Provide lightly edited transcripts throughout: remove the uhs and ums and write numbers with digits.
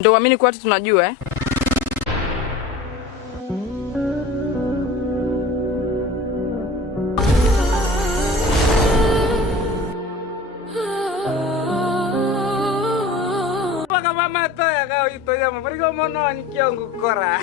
Ndio uamini kwa watu tunajua eh? Paka mama toya kau itu ya mabarigo mono nikiongo kora.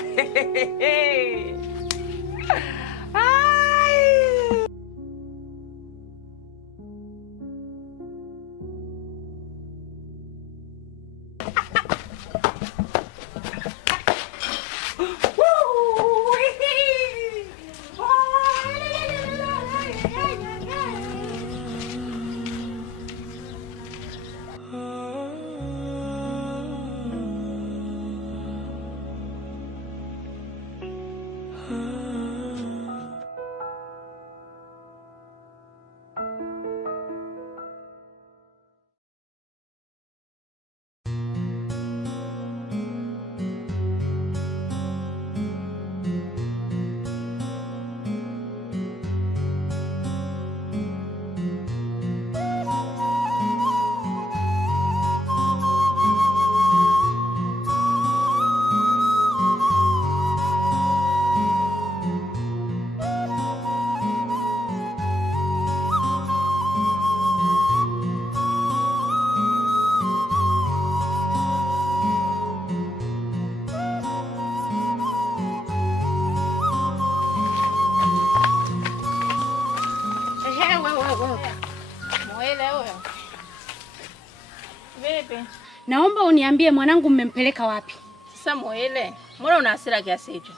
Naomba uniambie mwanangu mmempeleka wapi? Sasa Moele, mbona una hasira kiasi hicho?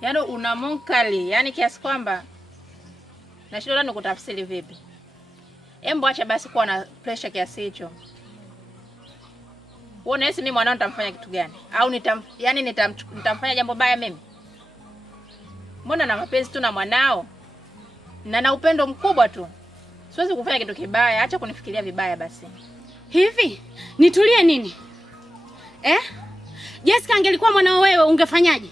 Yaani una munkali, yaani kiasi kwamba nashindwa ni kutafsiri vipi. Embo acha basi kuwa na pressure kiasi hicho. Wewe unahisi mimi mwanao nitamfanya kitu gani? Au nitamfanya jambo baya mimi? Mbona na mapenzi tu na mwanao? Na upendo mkubwa tu. Siwezi kufanya kitu kibaya, acha kunifikiria vibaya basi. Hivi, nitulie nini? Jessica angelikuwa mwanao wewe ungefanyaje?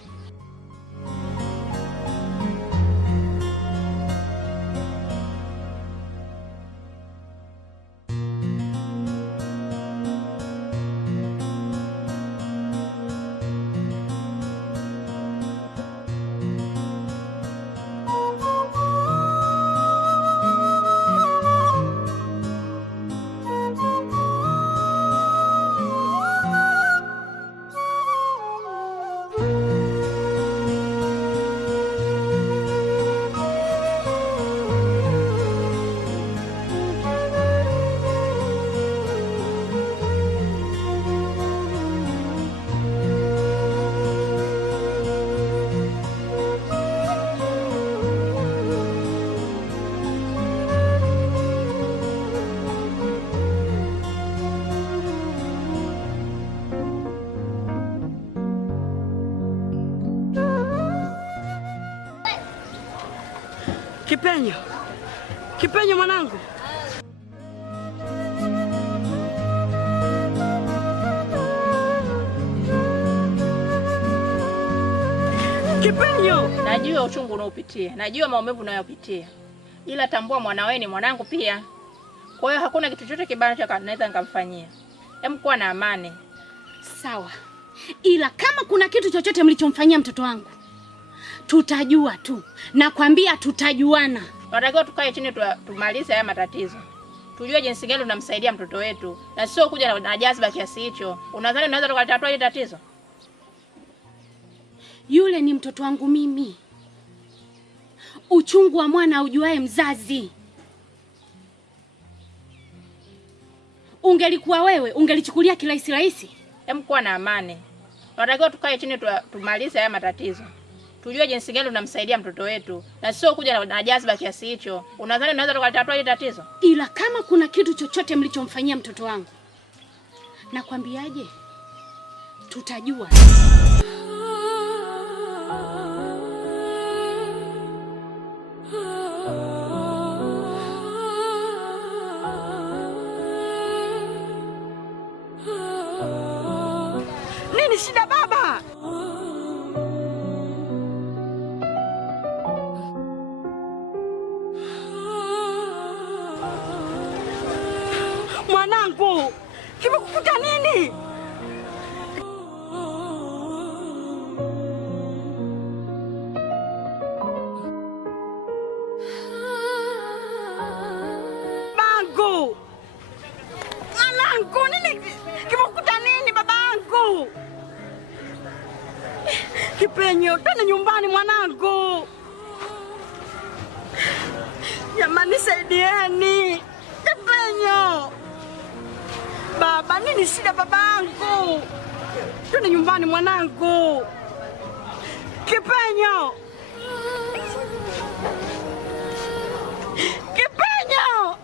Kipenyo mwanangu. Kipenyo, najua uchungu unaopitia, najua maumivu unayopitia. Ila tambua mwanawe ni mwanangu pia. Kwa hiyo hakuna kitu chochote kibaya cha naweza nikamfanyia. Hem, kuwa na amani. Sawa. Ila kama kuna kitu chochote mlichomfanyia mtoto wangu, tutajua tu. Nakwambia tutajuana. Tunatakiwa tukae chini tumalize haya matatizo. Tujue jinsi gani tunamsaidia mtoto wetu na sio kuja na jazba kiasi hicho. Unadhani unaweza tukatatua hili tatizo? Yule ni mtoto wangu mimi. Uchungu wa mwana ujuae mzazi. Ungelikuwa wewe, ungelichukulia kirahisi rahisi. Hem, kuwa na amani. Tunatakiwa tukae chini tumalize haya matatizo. Tujue jinsi gani tunamsaidia mtoto wetu na sio kuja na jazba kiasi hicho. Unadhani unaweza tukatatua hili tatizo? Ila kama kuna kitu chochote mlichomfanyia mtoto wangu, nakwambiaje? Tutajua. Nini shida baba? Mwanangu, kimekukuta nini? Kipenyo, twende nyumbani mwanangu. Jamani saidieni. Kipenyo. Baba, nini shida babangu? Twende nyumbani mwanangu. Kipenyo. Kipenyo.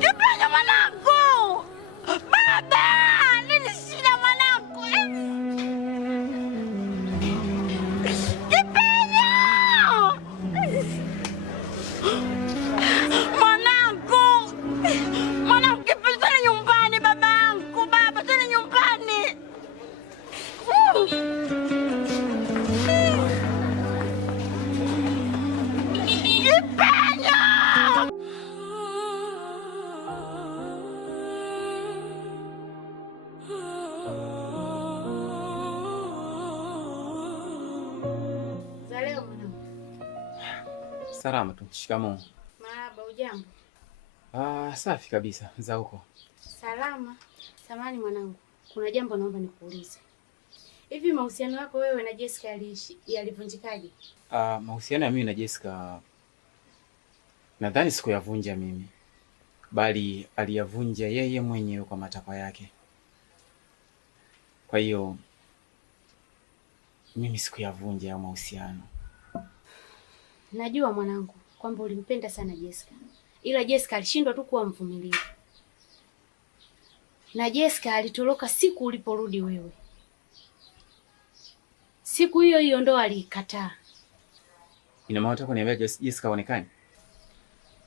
Kipenyo mwanangu. Baba, nini shida mwanangu? Kipenyo. Mwanangu. Mwanangu Kipenyo, twende nyumbani babangu. Baba, twende nyumbani. Salama tu. Shikamoo. Marahaba, ujambo? Safi kabisa. Za huko? Salama. Samahani mwanangu, kuna jambo naomba nikuulize. Hivi mahusiano yako wewe na Jessica yalivunjikaje? Mahusiano ya mimi na Jessica nadhani sikuyavunja mimi, bali aliyavunja yeye mwenyewe kwa matakwa yake. Kwa hiyo mimi sikuyavunja ya mahusiano. Najua mwanangu kwamba ulimpenda sana Jessica, ila Jessica alishindwa tu kuwa mvumilivu, na Jessica alitoroka siku uliporudi wewe. Siku hiyo hiyo ndo aliikataa. Ina maana unataka kuniambia Jessica haonekani?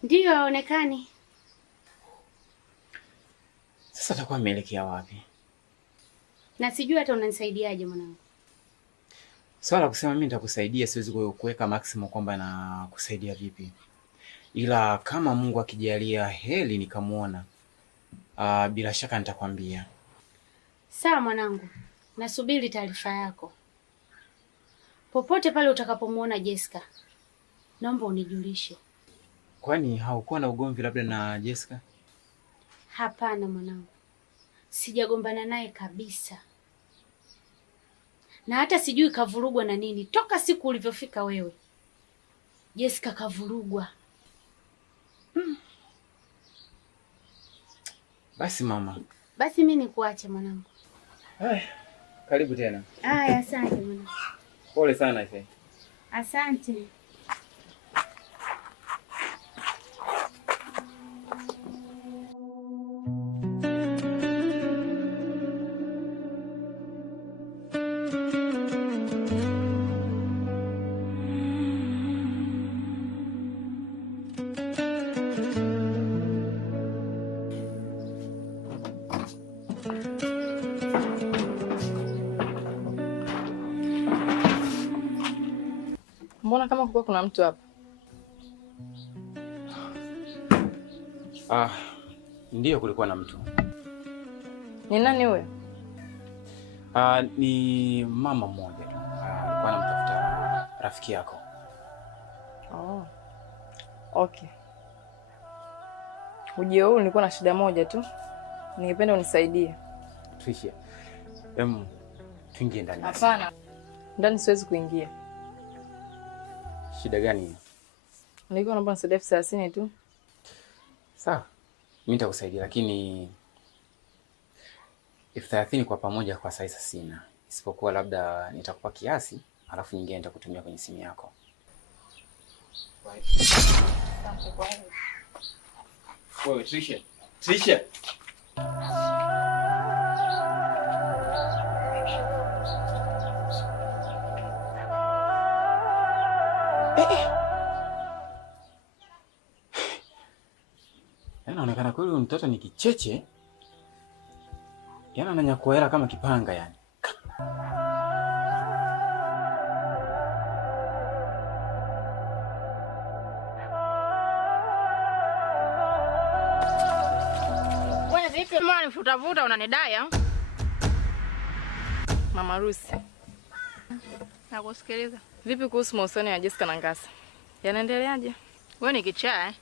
Ndiyo, haonekani. Sasa atakuwa ameelekea wapi? Na sijui hata unanisaidiaje mwanangu. Swala kusema mimi nitakusaidia, siwezi kuweka maximum kwamba na kusaidia vipi. Ila kama Mungu akijalia heli nikamuona, bila shaka nitakwambia. Sawa mwanangu, nasubiri taarifa yako. Popote pale utakapomuona Jessica, naomba unijulishe. Kwani haukuwa na ugomvi labda na Jessica? Hapana mwanangu, sijagombana naye kabisa. Na hata sijui kavurugwa na nini. Toka siku ulivyofika wewe, Jessica kavurugwa. Basi mama. Basi mimi nikuache mwanangu. Karibu tena. Asante mwanangu. Pole sana ife. Asante. Mbona kama kulikuwa kuna mtu hapa? Ndiyo kulikuwa na mtu. Ni nani huyo? Ni mama mmoja tu. Alikuwa anamtafuta rafiki yako. Oh. Okay. Ujio huu nilikuwa na shida moja tu. Ningependa unisaidie. Tricia. Tuingie ndani. Hapana. Ndani siwezi kuingia. Shida gani hiyo? Nilikuwa naomba nisaidie 30 tu. Sawa. Mimi nitakusaidia lakini 30 kwa pamoja kwa sasa sina. Isipokuwa labda nitakupa kiasi, alafu nyingine nitakutumia kwenye simu yako. Asante kwa hiyo. Wewe Tricia. Tricia. Inaonekana kweli mtoto ni kicheche. Yana ananyakua hela kama kipanga yani. Wewe vipi mbona nifuta unanidai au? Mama Rusi. Nakusikiliza. Vipi kuhusu mahusiano ya Jessica na Ngasa? Yanaendeleaje? Wewe ni kichaa eh?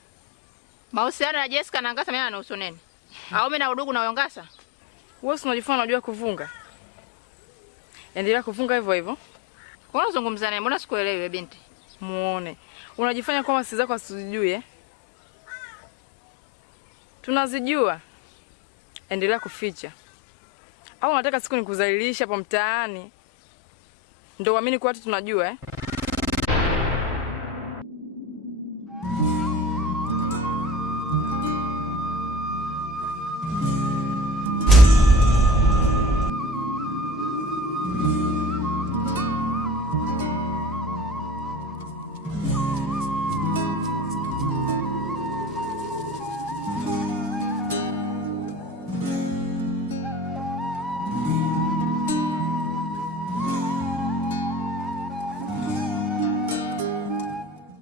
Mahusiano ya Jessica na Ngasa mimi yanahusu nini? Au mimi na udugu na Ngasa? Wewe unajifanya unajua kuvunga. Endelea kuvunga hivyo hivyo. Unazungumza naye, mbona sikuelewi wewe binti? Muone. Unajifanya kama sisi zako asijui eh? Tunazijua. Endelea kuficha. Au unataka siku nikuzalilisha hapa mtaani? Ndio uamini kwa watu tunajua eh?